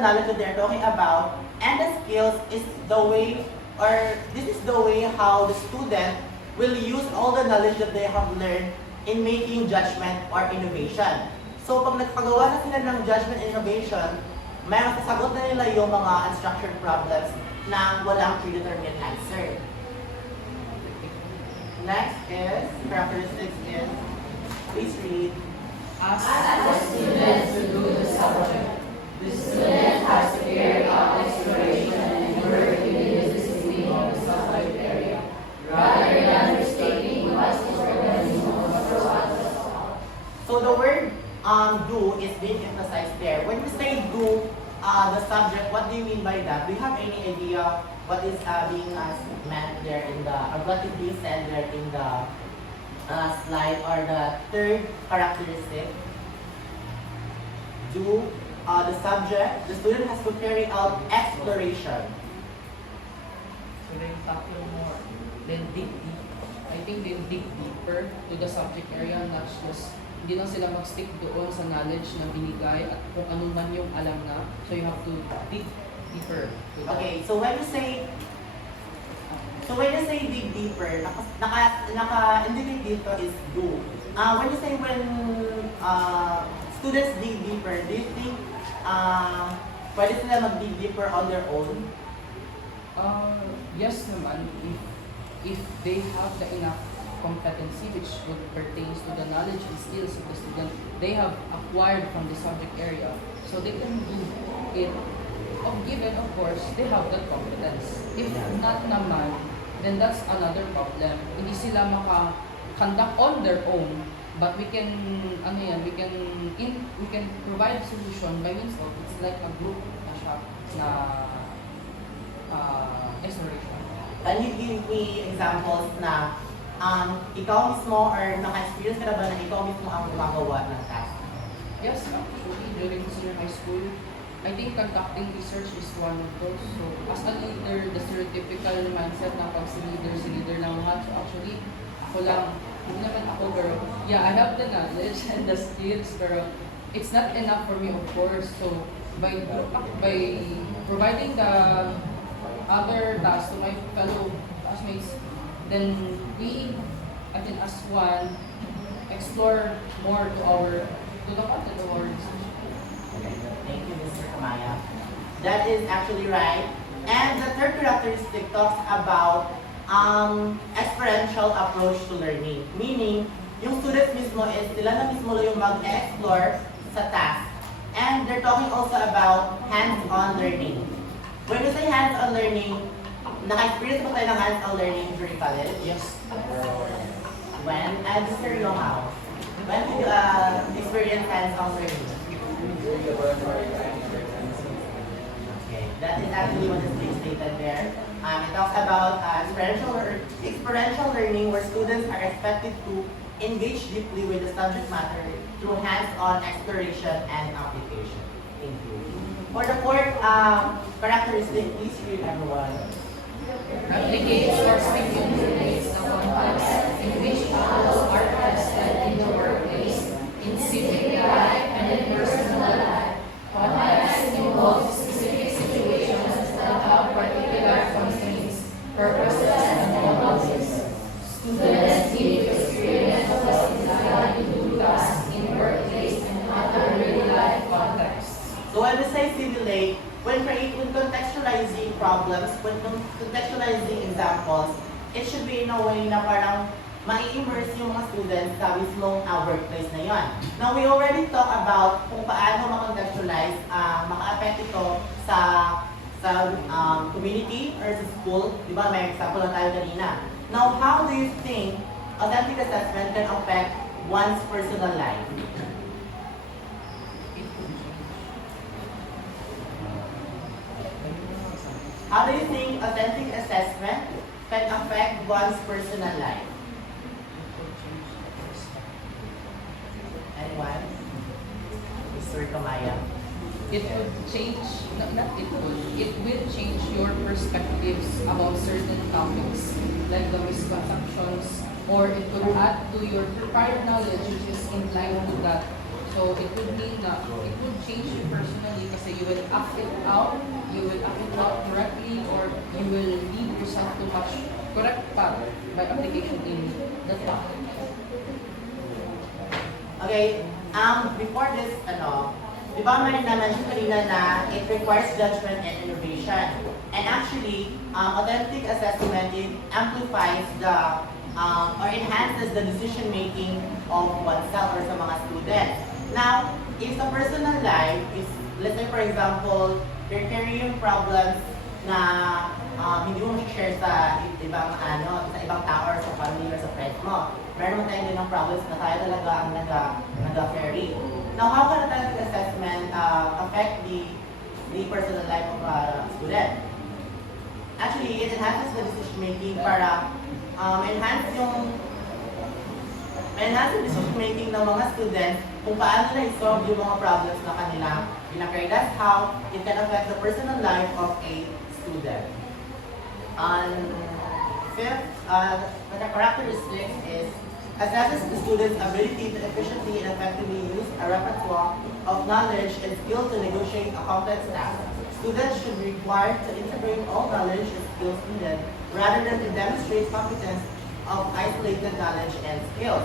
knowledge that they're talking about, and the skills is the way, or this is the way how the student will use all the knowledge that they have learned in making judgment or innovation. So pag nagpagawa na sila ng judgment innovation, may masasagot na nila yung mga unstructured problems na walang predetermined answer. Next is, characteristics is, please read. Ask the student to do the subject. The student has to carry out exploration and work within the discipline of the subject area, rather than restating what is already known for others. So the word do is being emphasized there. When we say do the subject, what do you mean by that? Do you have any idea what is being meant there in the, or what is being said there in the slide, or the third characteristic? Do the subject, the student has to carry out exploration. So they tackle more, then dig deep. I think they dig deeper to the subject area, not just, hindi lang sila mag-stick doon sa knowledge na binigay at kung ano man yung alam na. So you have to dig deeper to that. Okay, so when you say dig deeper, naka-indicate dito is do. When you say when students dig deeper, do you think pwede sila mag-dig deeper on their own? Yes naman, if they have the enough competency which would pertains to the knowledge and skills of the student they have acquired from the subject area, so they can do it. Given, of course, they have that competence. If not naman, then that's another problem. Hindi sila maka-conduct on their own, but we can provide solution by means of, it's like a group na siya na exploration. Can you give me examples na ikaw mismo or naka-experience ka na ba na ikaw mismo ang gumagawa ng task? Yes, actually, during senior high school, I think conducting research is one of those. So, as a leader, the stereotypical mindset na pag si leader lang lahat. So, actually, ako lang, hindi naman ako, pero yeah, I have the knowledge and the skills, pero it's not enough for me, of course. So, by providing the other tasks to my fellow classmates, then we, I think as one, explore more to the content of our research. Okay, thank you, Mr. Kamaya. That is actually right. And the third characteristic talks about experiential approach to learning. Meaning, yung students mismo is sila na mismo lang yung mag-explore sa task. And they're talking also about hands-on learning. When we say hands-on learning, naka-experience ba tayo ng hands-on learning during college? Yes. When? And Mr. Yongao, when did you experience hands-on learning? Okay, that is actually what is being stated there. It talks about experiential learning where students are expected to engage deeply with the subject matter through hands-on exploration and application. Thank you. For the fourth characteristic, please read everyone. Replicates or stimulates the context in which models are tested in the workplace, in civic life, and in personal life. Context involves specific situations that have particular constraints, purposes, and motives. Students need to experience what it's like to do tasks in workplace and other real-life contexts. So when we say simulate, when contextualizing problems, when contextualizing examples, it should be in a way na parang ma-immerse yung mga students sa mismong workplace na yon. Now, we already talked about kung paano ma-contextualize, maka-affect ito sa community or sa school. Di ba? May example lang tayo kanina. Now, how do you think authentic assessment can affect one's personal life? How do you think authentic assessment can affect one's personal life? Anyone? Mr. Kamaya. It would change, not it would, it will change your perspectives about certain topics, like the misconceptions, or it could add to your prior knowledge which is inclined to that. So So it would mean that it would change you personally kasi you will act it out, correctly, or you will lead yourself to much correct path by application in the topic. Okay, before this, di ba may na-mention kanina na it requires judgment and innovation. And actually, authentic assessment, it amplifies or enhances the decision-making of oneself or sa mga students. Now, if the personal life is, let's say for example, you're carrying problems na hindi mo share sa ibang sa ibang tao or sa family or sa friends mo. Meron naman tayo din ng problems na tayo talaga ang nag-carry. Now, how can authentic assessment affect the personal life of a student? Actually, it enhances the decision making para enhance yung decision making ng mga students kung paano nila i-solve yung mga problems na kanila pinakari. That's how it can affect the personal life of a student. Fifth, the characteristics is assesses the student's ability to efficiently and effectively use a repertoire of knowledge and skill to negotiate a complex task. Students should be required to integrate all knowledge and skills needed rather than to demonstrate competence of isolated knowledge and skills.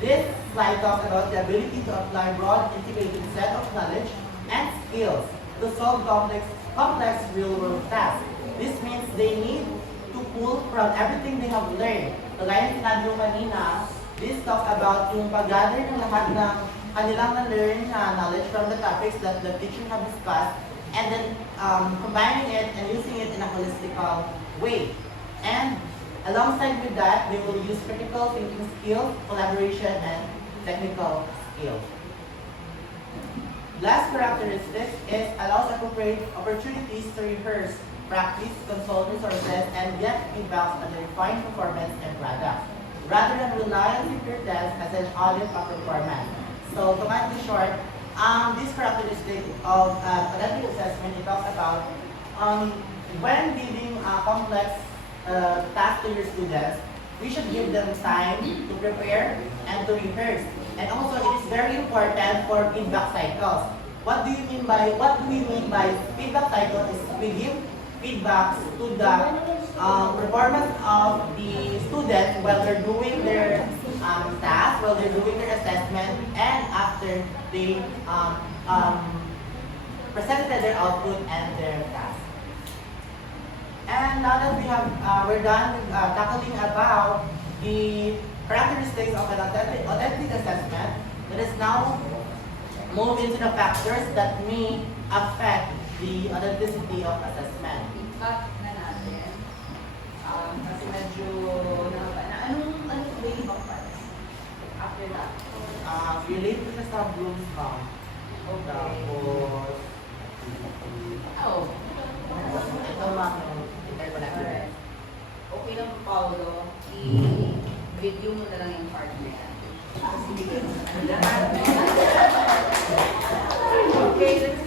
This slide talks about the ability to apply broad integrated set of knowledge and skills to solve complex real-world tasks. This means they need to pull from everything they have learned. Kagaya ng sinabi ko kanina, this talks about yung pag-gather ng lahat ng kanilang na-learn knowledge from the topics that the teacher have discussed and then combining it and using it in a holistical way. And alongside with that, they will use critical thinking skills, collaboration, and technical skills. Last characteristic is allows appropriate opportunities to rehearse, practice, consult resources, and get feedback on the refined performance and product, rather than rely on secret tests as an audit of performance. So to make it short, this characteristic of authentic assessment, it talks about when giving complex tasks to your students, we should give them time to prepare and to rehearse. And also, it is very important for feedback cycles. What do we mean by feedback cycle? Is we give feedbacks to the performance of the students while they're doing their tasks, while they're doing their assessment, and after they presented their output and their tasks. And now that we're done with tackling about the characteristics of an authentic assessment, let us now move into the factors that may affect the authenticity of assessment. Impact na natin. Kasi medyo anong way ibang parts after that? Related to sa Bloom's Camp. Okay. Tapos, Oh. ito mga interconnected. Alright. Okay lang, Paolo. I-video mo na lang yung part na yan. Okay, let's